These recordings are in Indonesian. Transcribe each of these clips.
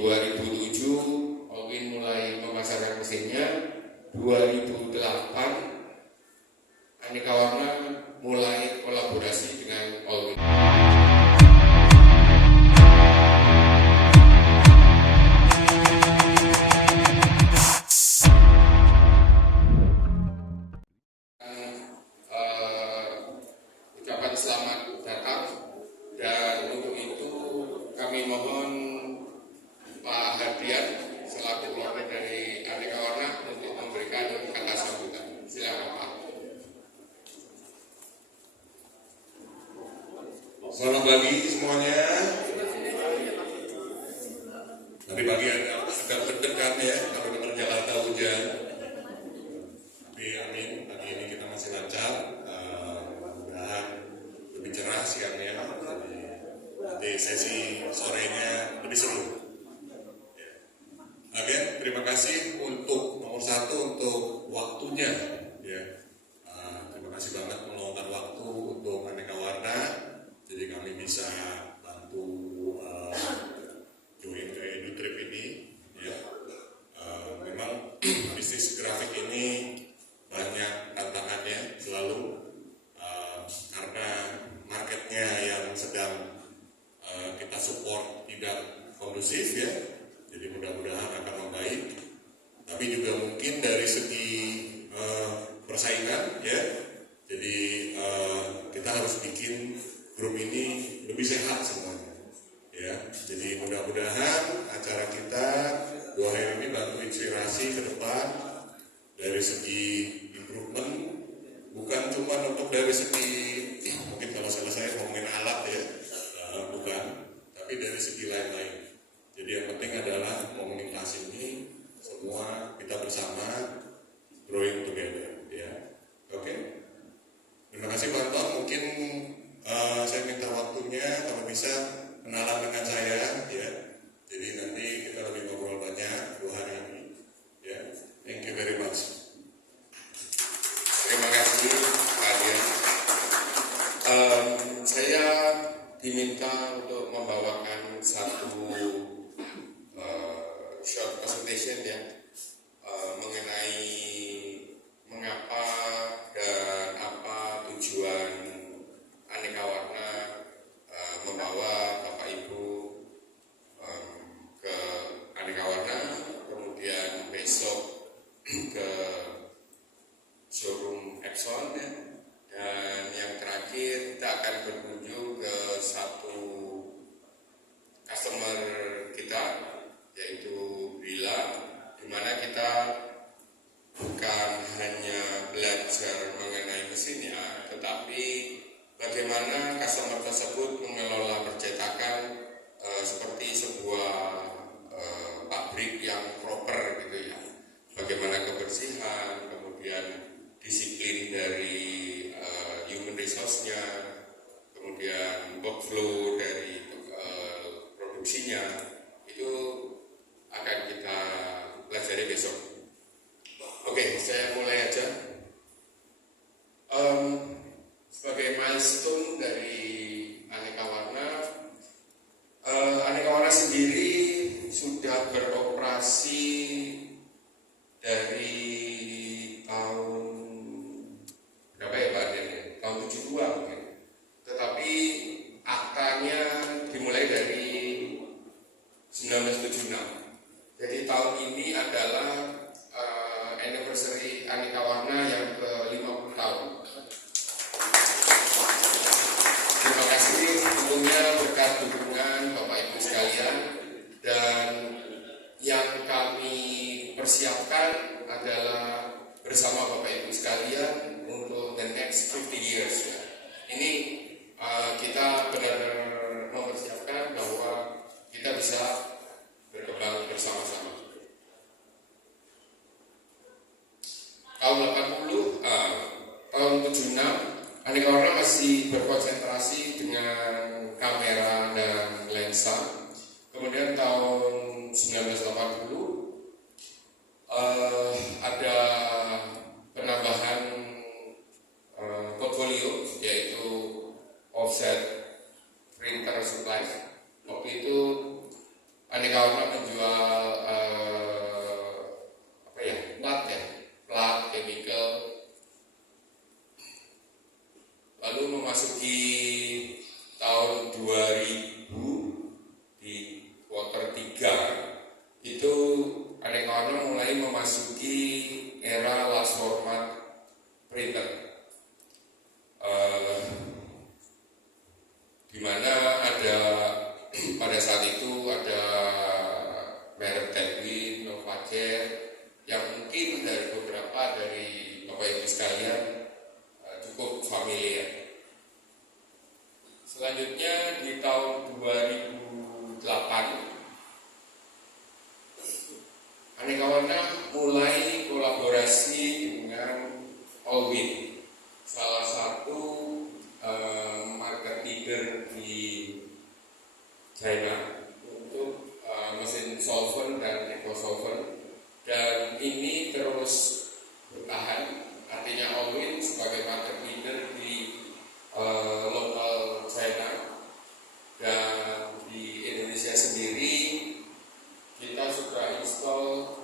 2007 Allwin mulai memasarkan mesinnya. 2008 Aneka Warna mulai kolaborasi dengan Allwin. Ucapan selamat datang, dan untuk itu kami mohon Pak Hadrian selaku pelopor dari Aneka Warna untuk memberikan kata sambutan. Silakan Pak. Selamat pagi semuanya. Tadi pagi agak deg-degan ya kalau dengar Jakarta hujan. Tapi amin, pagi ini kita masih lancar. Mudah-mudahan lebih cerah siangnya. Jadi sesi sorenya lebih seru. Oke, terima kasih untuk nomor satu untuk waktunya. Ya, terima kasih banget meluangkan waktu untuk Aneka Warna. Jadi kami bisa bantu join ke EduTrip ini. Ya, memang bisnis grafik ini banyak tantangannya selalu karena marketnya yang sedang kita support tidak kondusif ya. Jadi mudah-mudahan akan membaik. Tapi juga mungkin dari segi persaingan ya. Jadi kita harus bikin grup ini lebih sehat semuanya. Ya. Jadi mudah-mudahan acara kita 2 hari ini bantu inspirasi ke depan dari segi improvement, bukan cuma untuk dari segi mungkin kalau saya ngomongin alat ya, bukan, tapi dari segi lain-lain. Jadi yang penting adalah komunikasi ini semua kita bersama growing together ya. Oke. Terima kasih Pak Anton. Mungkin saya minta waktunya kalau bisa kenalan dengan saya ya. Jadi nanti kita lebih ngobrol banyak 2 hari ini ya. Thank you very much. Terima kasih Pak Adrian. Saya diminta untuk membawakan satu short presentation ya, mengenai mengapa dan apa tujuan Aneka Warna membawa Bapak Ibu ke Aneka Warna, kemudian besok ke showroom Epson ya, dan yang terakhir kita akan berkunjung ke satu customer kita yaitu Willa, di mana kita bukan hanya belajar mengenai mesinnya, tetapi bagaimana customer tersebut mengelola percetakan seperti sebuah pabrik yang proper gitu ya. Bagaimana kebersihan, kemudian disiplin dari human resource-nya, kemudian workflow dari produksinya, itu akan kita pelajari besok. Oke, saya mulai aja. Sebagai milestone dari Aneka Warna, Aneka Warna sendiri sudah beroperasi dari tahun berapa ya Pak Adrian? Tahun 72 mungkin. Tetapi aktanya dimulai dari 1976. Jadi tahun ini adalah anniversary Aneka Warna yang ke-50 tahun. Terima kasih tentunya berkat dukungan Bapak Ibu sekalian, dan yang kami persiapkan adalah bersama Bapak Ibu sekalian untuk the next 50 years ya. Ini kita benar-benar mempersiapkan bahwa kita bisa berkembang bersama-sama. Tahun 80, tahun 76, Aneka Warna masih berkonsentrasi dengan kamera dan lensa. Kemudian tahun 1980 ada penambahan portfolio, yaitu offset printer supplies. Waktu itu Aneka Warna menjual dari Bapak Ibu sekalian cukup familiar. Selanjutnya di tahun 2008 Aneka Warna mulai kolaborasi dengan Allwin, salah satu market leader di China untuk mesin solvent dan eco solvent, dan ini terus bertahan. Artinya Allwin sebagai market leader di lokal China, dan di Indonesia sendiri kita sudah install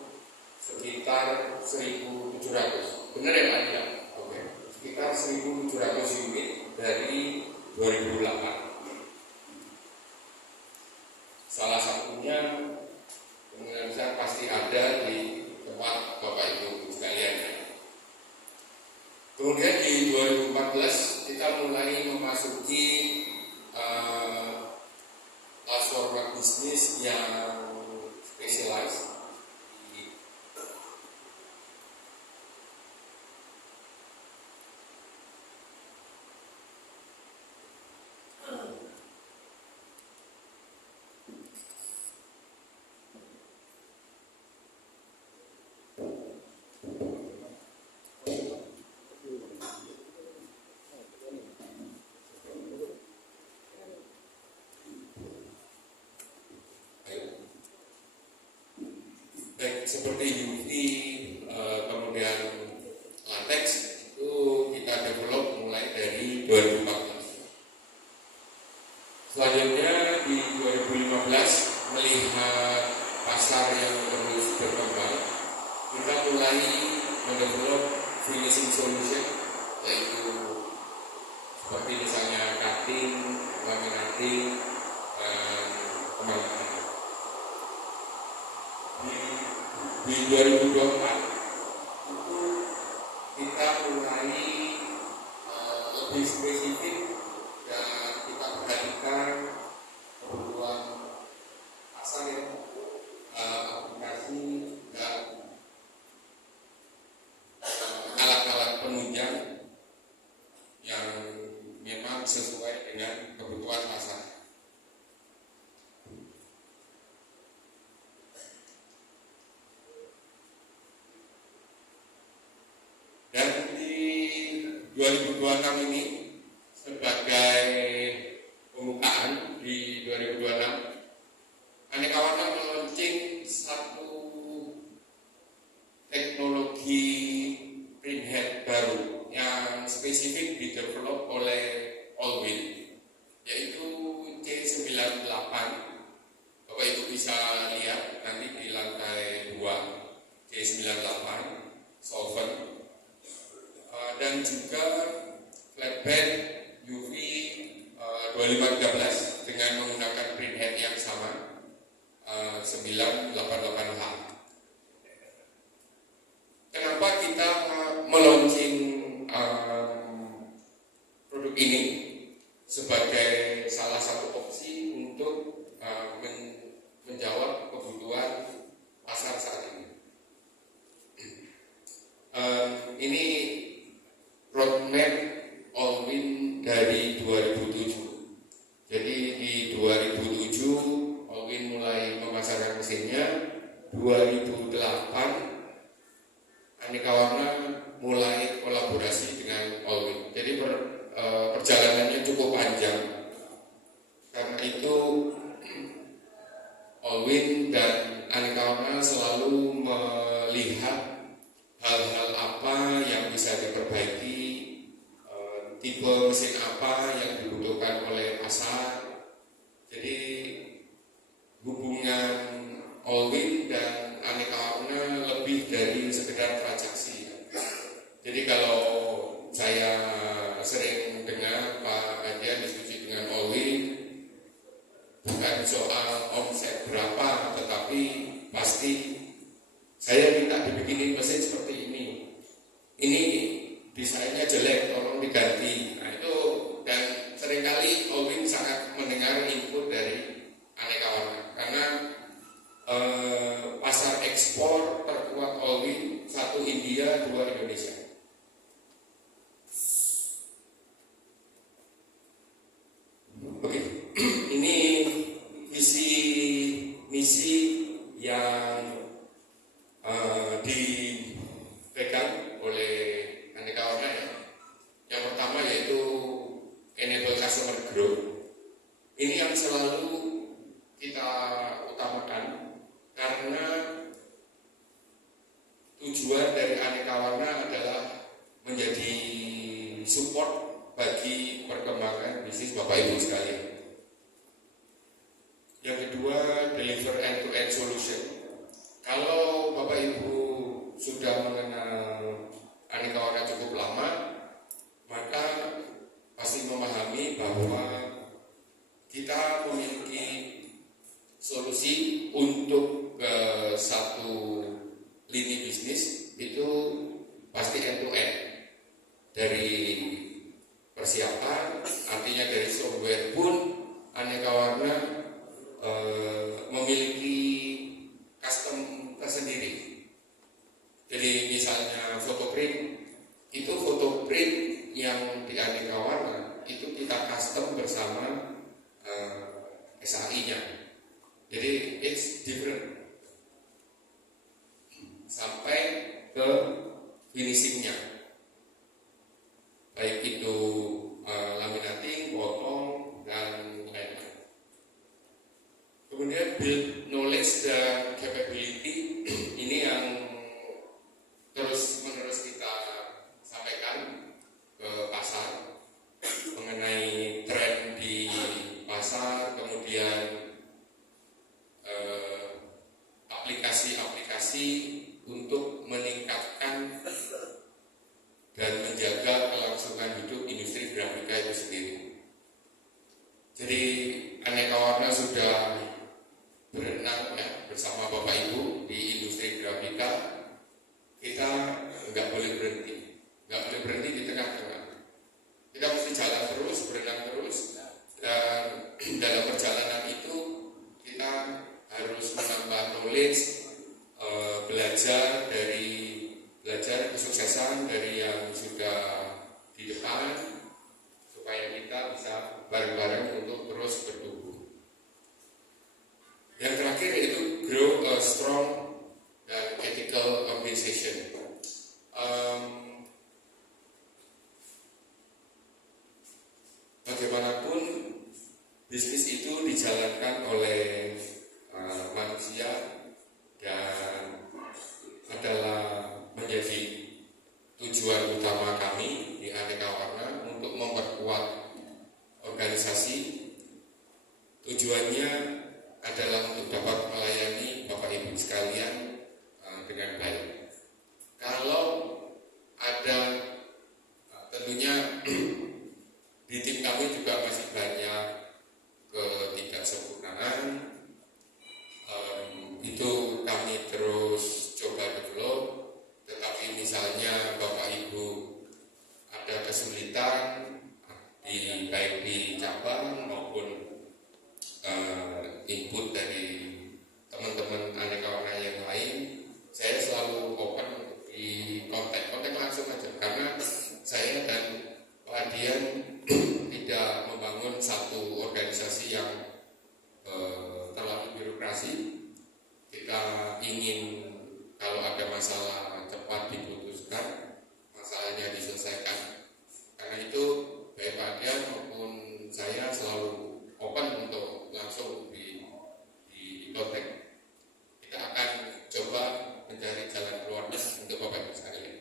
sekitar 1.700. Benar ya Pak? Ya? Oke. Sekitar 1.700 unit dari 2008. Salah satunya kemungkinan besar pasti ada di tempat Bapak Ibu sekalian. Kemudian di 2014 kita mulai memasuki platform bisnis yang specialized. Seperti UV, kemudian latex itu kita develop mulai dari 2014. Selanjutnya di 2015 melihat pasar yang terus berkembang, kita mulai mendevelop finishing solution, yaitu seperti misalnya cutting, laminating, dan pemasangan. Di 2024 itu kita mulai lebih spesifik dan kita perhatikan kebutuhan pasar yang aplikasi dan alat-alat penunjang yang memang sesuai dengan kebutuhan pasar. Dan di 2026 ini sebagai pembukaan di 2026, Aneka Warna meluncurkan satu teknologi printhead baru yang spesifik didevelop oleh Allwin, yaitu C98. Bapak Ibu bisa lihat nanti di lantai 2, C98 solvent. Dan juga flatbed UV 2513 dengan menggunakan printhead yang sama 988H. Kenapa kita melaunching produk ini sebagai salah satu opsi untuk menjawab kebutuhan pasar saat ini? Ini roadmap Allwin dari 2007. Jadi di 2007 Allwin mulai memasarkan mesinnya. 2008 Aneka Warna mulai kolaborasi dengan Allwin. Jadi perjalanannya cukup panjang. Karena itu Allwin dan Aneka Warna selalu melihat hal-hal apa yang bisa diperbaiki, tipe mesin apa yang dibutuhkan oleh pasar. Jadi hubungan Allwin dan Aneka Warna lebih dari sekedar transaksi. Jadi kalau saya sering dengar Pak Adian diskusi dengan Allwin, bukan soal omset berapa, tetapi pasti saya minta dibikinin mesin seperti ini. Ini desainnya jelek, tolong diganti. Nah itu, dan seringkali Allwin sangat mendengar input dari Aneka Warna, karena pasar ekspor terkuat Allwin, 1 India, 2 Indonesia. misi yang dipegang oleh Aneka Warna ya. Yang pertama yaitu enable customer growth. Ini yang selalu kita utamakan karena tujuan dari Aneka Warna adalah menjadi support bagi perkembangan bisnis Bapak Ibu sekalian. Yang kedua, deliver end-to-end solution. Kalau Bapak Ibu sudah mengenal Aneka Warna cukup lama, maka pasti memahami bahwa kita memiliki solusi untuk satu lini bisnis itu pasti end-to-end. Dari persiapan, artinya dari software pun Aneka Warna memiliki custom tersendiri. Jadi misalnya fotoprint, itu fotoprint yang di Aneka Warna itu kita custom bersama SAI-nya. Jadi it's different sampai ke finishingnya, baik itu laminating, potong, dan lain-lain. Kemudian build knowledge dan capability ini yang terus-menerus kita sampaikan ke pasar mengenai tren di pasar, kemudian aplikasi-aplikasi untuk meningkatkan dan menjaga kelangsungan hidup industri grafika itu sendiri. Jadi Aneka Warna sudah berenang ya bersama Bapak Ibu di industri grafika. Kita nggak boleh berhenti di tengah-tengah. Kita mesti jalan terus, berenang terus, dan dalam perjalanan itu kita harus menambah knowledge, belajar kesuksesan dari yang sudah di depan, supaya kita bisa bareng-bareng untuk terus bertumbuh. Yang terakhir yaitu grow a strong dan ethical organization. Bagaimanapun bisnis itu dijalankan oleh manusia dan adalah menjadi tujuan utama kami di Aneka Warna untuk memperkuat organisasi. Tujuannya adalah untuk dapat melayani Bapak Ibu sekalian dengan baik. Kalau ada tentunya di tim kami juga masih banyak ketidaksempurnaan, itu kami terus coba develop. Tetapi misalnya Bapak Ibu ada kesulitan baik di cabang maupun input dari teman-teman Aneka Warna yang lain, saya selalu open di kontak langsung aja, karena saya dan Pak Adian tidak membangun satu organisasi yang terlalu birokrasi. Kita ingin kalau ada masalah cepat diputuskan, masalahnya diselesaikan. Karena itu baik Pak Adian maupun saya selalu open untuk langsung di kontak. Kita akan coba mencari jalan keluarnya untuk Bapak Ibu sekalian.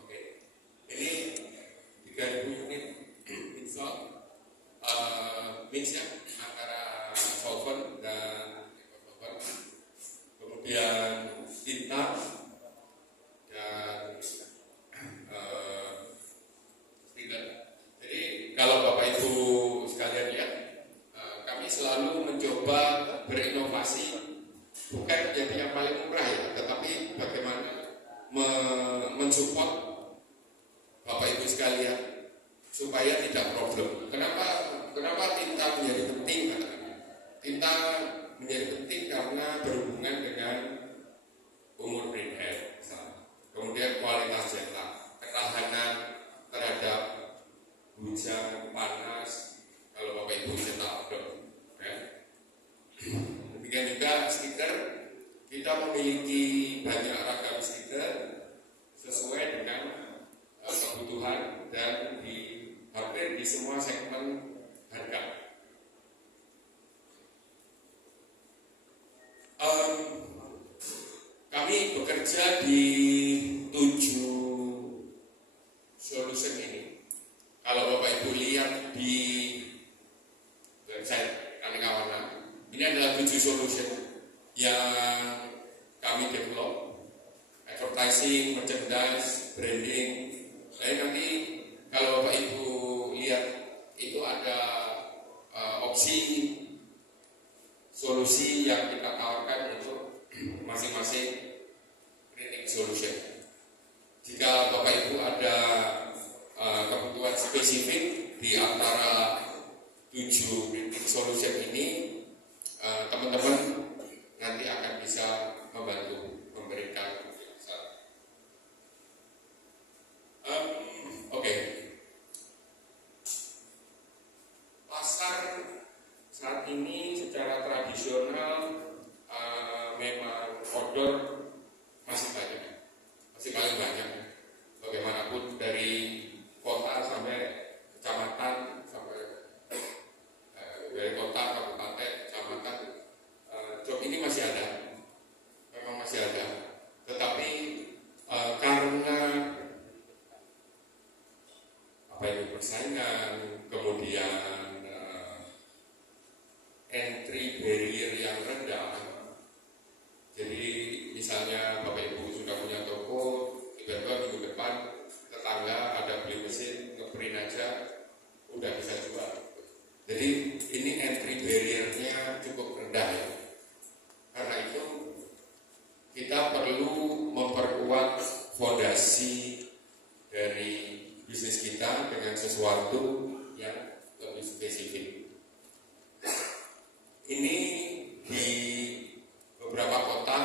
Oke, ini 3.000 unit install mix-nya antara solvent dan solvent, kemudian tinta dan stiker. Jadi kalau Bapak Ibu sekalian lihat, kami selalu mencoba berinovasi, bukan menjadi yang paling murah ya, tetapi bagaimana mensupport Bapak Ibu sekalian supaya tidak problem. Kenapa tinta menjadi penting? Tinta menjadi penting karena berhubungan dengan umur printhead, kemudian kualitas cetak, ketahanan terhadap hujan, panas kalau Bapak Ibu bisa tahu, ya. Demikian juga stiker, kita memiliki banyak ragam stiker sesuai dengan kebutuhan dan hampir di semua segmen harga. Kami bekerja di 7 solution ini. Kalau Bapak Ibu lihat di website Aneka Warna, ini adalah 7 solution yang kami develop: advertising, merchandise, branding. Lalu nanti kalau Bapak Ibu lihat itu ada opsi solusi yang kita tawarkan untuk masing-masing printing solution. Jika Bapak Ibu ada kebutuhan spesifik di antara 7 printing solution ini, teman-teman nanti akan bisa membantu memberikan saran. Oke. Pasar saat ini secara tradisional memang outdoor masih banyak, masih paling banyak. Bagaimanapun dari kota sampai kecamatan, sampai dari kota, kabupaten, kecamatan, job ini masih ada, memang masih ada. Tetapi karena persaingan, kemudian entry barrier yang rendah. Jadi misalnya Bapak Ibu sudah punya toko, tiba-tiba minggu depan tetangga ada beli mesin, ngeprint aja, udah bisa jual. Jadi ini entry barrier-nya cukup rendah, ya. Karena itu kita perlu memperkuat fondasi dari bisnis kita dengan sesuatu yang lebih spesifik. Ini di beberapa kota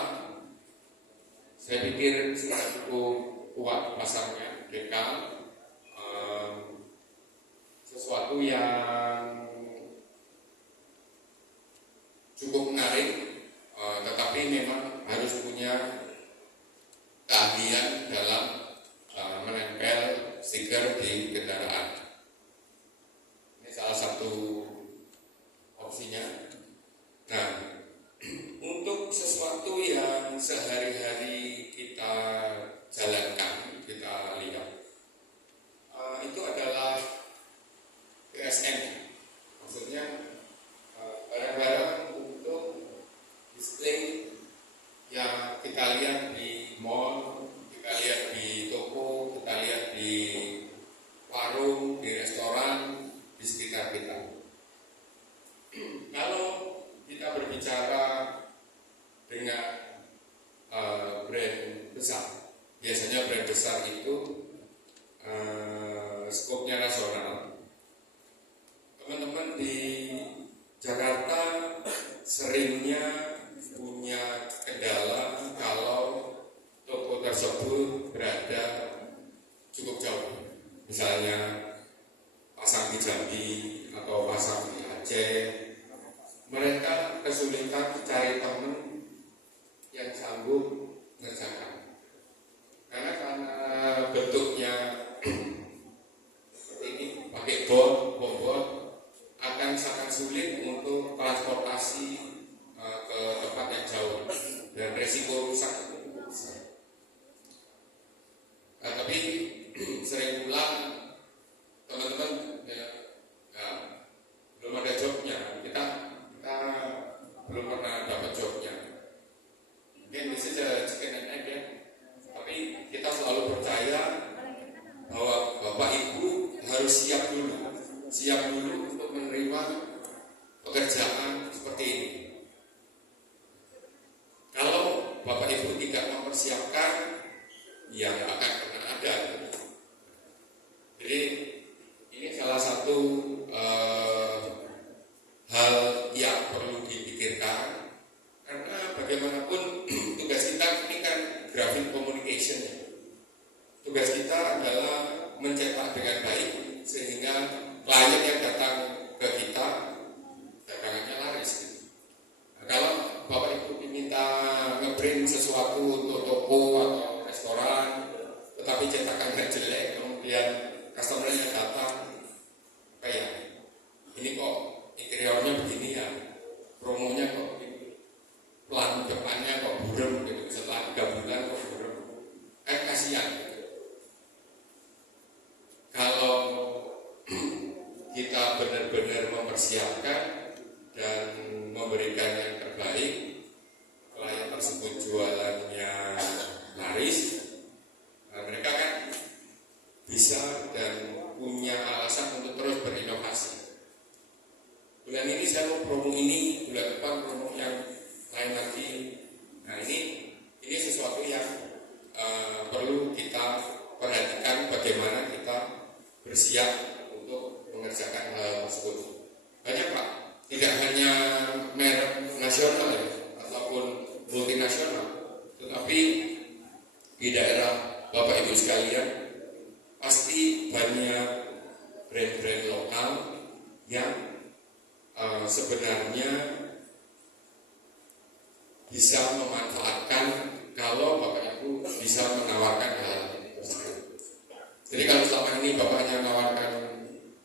saya pikir sudah cukup kuat pasarnya, sesuatu yang cukup menarik, tetapi memang harus punya keahlian dalam menempel stiker di kendaraan. Ini salah satu opsinya. Nah, untuk sesuatu yang sehari-hari kita jalankan, kita lihat, itu adalah PSM. Maksudnya barang-barang untuk display yang kita lihat di mall, kita lihat di toko, kita lihat di warung, di restoran, di sekitar kita. Kalau kita berbicara dengan brand besar, biasanya brand besar itu skopnya nasional. Teman-teman di Jakarta seringnya punya kendala kalau toko tersebut berada cukup jauh, misalnya pasang di Jambi atau pasang di Aceh. Mereka kesulitan cari teman yang sanggup mengerjakan, karena bentuknya seperti ini, pakai bot akan sangat sulit untuk transportasi ke tempat yang jauh dan resiko rusak itu besar. Tapi sering pula teman-teman belum ada jobnya, kita belum pernah dapat jobnya. Mungkin this is a chicken and egg, ya. Tapi kita selalu percaya bahwa Bapak Ibu harus siap dulu untuk menerima pekerjaan seperti ini. kita benar-benar mempersiapkan dan memberikan yang terbaik, klien tersebut jualannya laris, mereka kan bisa dan punya alasan untuk terus berinovasi. Bulan ini saya mau promo ini, bulan depan promo yang lain lagi. Nah ini sesuatu yang perlu kita perhatikan, bagaimana kita bersiap untuk mengerjakan hal tersebut. Banyak Pak, tidak hanya merek nasional ya, ataupun multinasional, tetapi di daerah Bapak Ibu sekalian pasti banyak brand-brand lokal yang sebenarnya bisa memanfaatkan kalau Bapak Ibu bisa menawarkan hal tersebut. Jadi kalau selama ini Bapak hanya menawarkan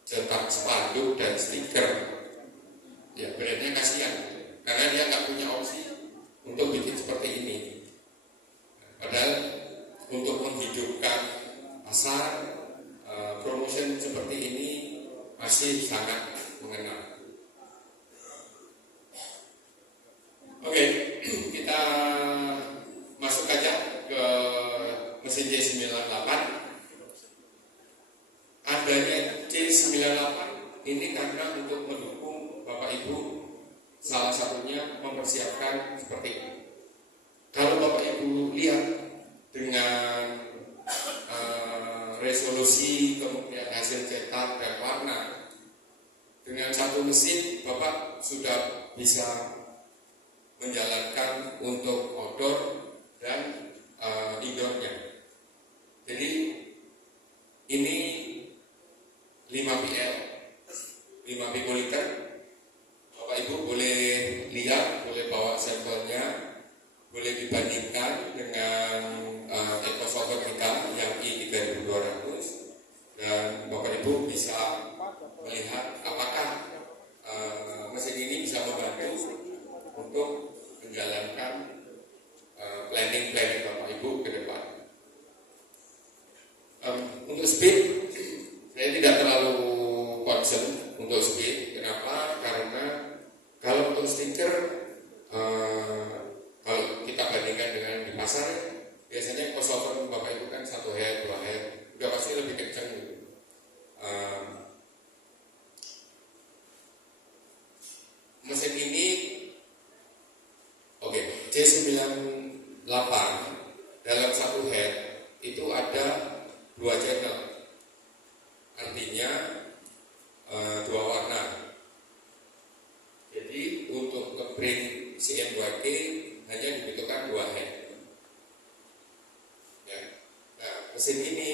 cetak spanduk dan stiker, ya brandnya kasihan, karena dia nggak punya opsi untuk bikin seperti ini. Padahal untuk menghidupkan pasar, promotion seperti ini masih sangat mengena. Oke, kita masuk aja ke mesin C98. Adanya C98 ini karena untuk mendukung Bapak Ibu, salah satunya mempersiapkan seperti ini. Kalau Bapak Ibu lihat dengan resolusi, kemudian hasil cetak dan warna, dengan satu mesin Bapak sudah bisa menjalankan untuk outdoor dan indoornya. Jadi ini 5PL, 5 pikoliter. Bapak Ibu boleh lihat, boleh bawa sampelnya, boleh dibandingkan dengan EcoSolver kita yang I3200, dan Bapak Ibu bisa melihat apakah mesin ini bisa membantu untuk menjalankan planning Bapak Ibu ke depan. Untuk speed, saya tidak terlalu concern untuk speed. Kenapa? Karena kalau untuk stiker, kalau kita bandingkan dengan di pasar, biasanya crossover Bapak Ibu kan 1 head, 2 head, udah pasti lebih kencang gitu. Mesin ini C98 dalam 1 head itu ada 2 channel, artinya 2 warna. Jadi untuk ngeprint CM2K hanya dibutuhkan 2 head. Ya. Nah, mesin ini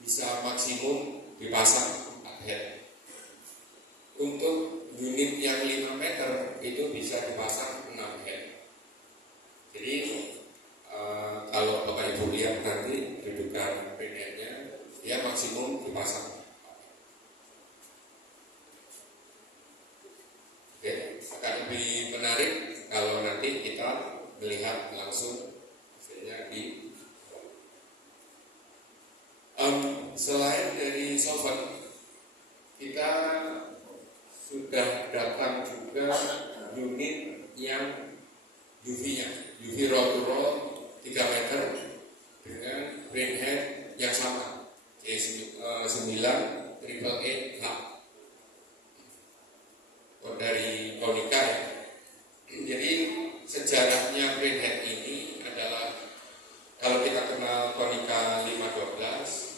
bisa maksimum dipasang 4 head. Untuk unit yang 5 meter itu bisa dipasang 6 head. Jadi kalau Bapak Ibu lihat nanti dudukan printnya, dia maksimum dipasang. Oke, akan lebih menarik kalau nanti kita melihat langsung hasilnya di. Selain dari solvent, kita sudah datang juga unit yang UV-nya, UV roll to roll 3 meter dengan brain head yang sama, C9 triple A H dari Konica ya. Jadi sejarahnya brain head ini adalah, kalau kita kenal Konica 512,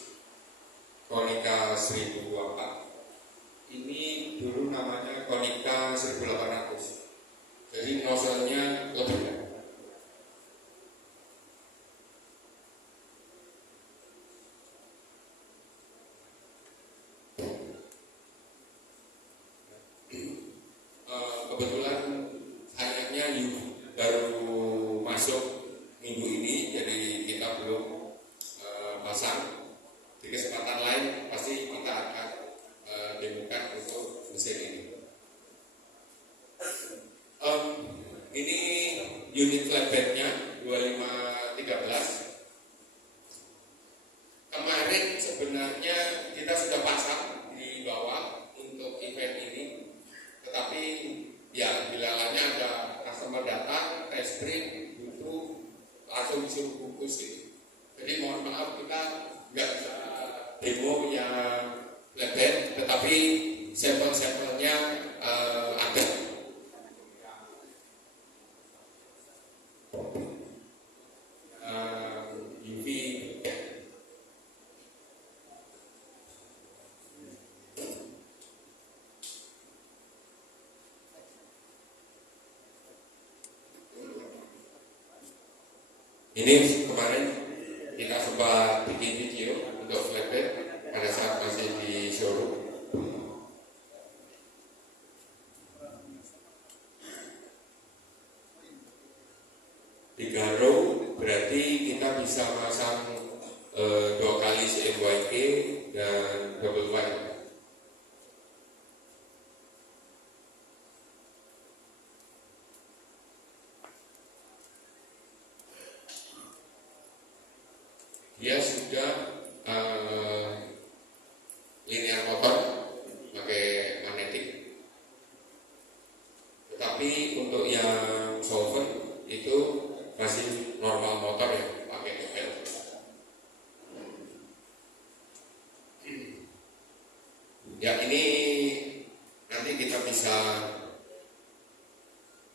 Konica 1024, ini dulu namanya Konica 1800. Jadi nozzle-nya lebih. Kebetulan sayangnya baru masuk minggu ini, jadi kita belum pasang. Di kesempatan lain pasti kita akan demokan untuk mesin ini. Ini unit flatbednya 2513. Kemarin sebenarnya kita sudah pasang di bawah untuk sampel-sampelnya ada. UV ini kemarin kita sempat bikin video untuk flatbed pada saat masih di showroom. Tiga row berarti kita bisa masang 2 kali CMYK dan double wide. Dia sudah linear motor pakai magnetik, tetapi untuk yang solvent itu masih normal motor ya, pakai bel. Ya, ini nanti kita bisa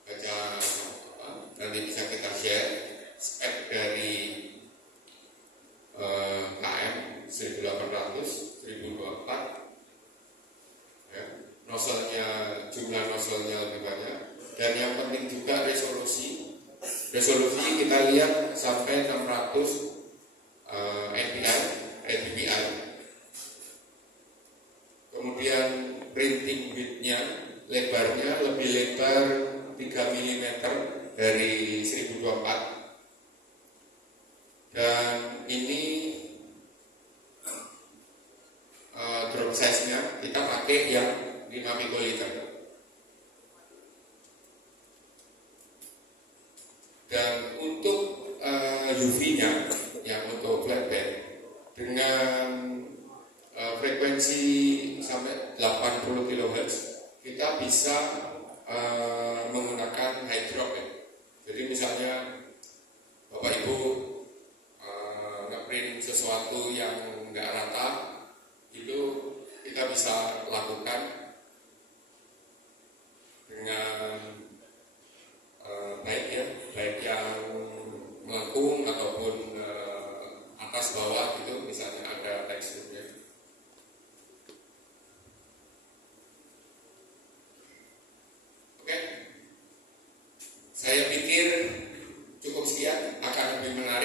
baca nanti bisa kita share spek dari KM 1800 1024 ya, nozzle-nya, jumlah nozzle-nya lebih banyak, dan yang penting juga resolusi kita lihat sampai 600 dpi. Kemudian printing width-nya, lebarnya lebih lebar 3 mm dari 1024. Dan ini drum size-nya kita pakai yang 5 mikroliter. Dan untuk UV-nya yang untuk flatbed dengan frekuensi sampai 80 kHz kita bisa menggunakan high drop ya. Jadi misalnya Bapak Ibu ngeprint sesuatu yang nggak rata, itu kita bisa lakukan dengan baik yang melengkung ataupun atas bawah gitu, misalnya ada teksturnya. Oke, saya pikir cukup sekian, akan lebih menarik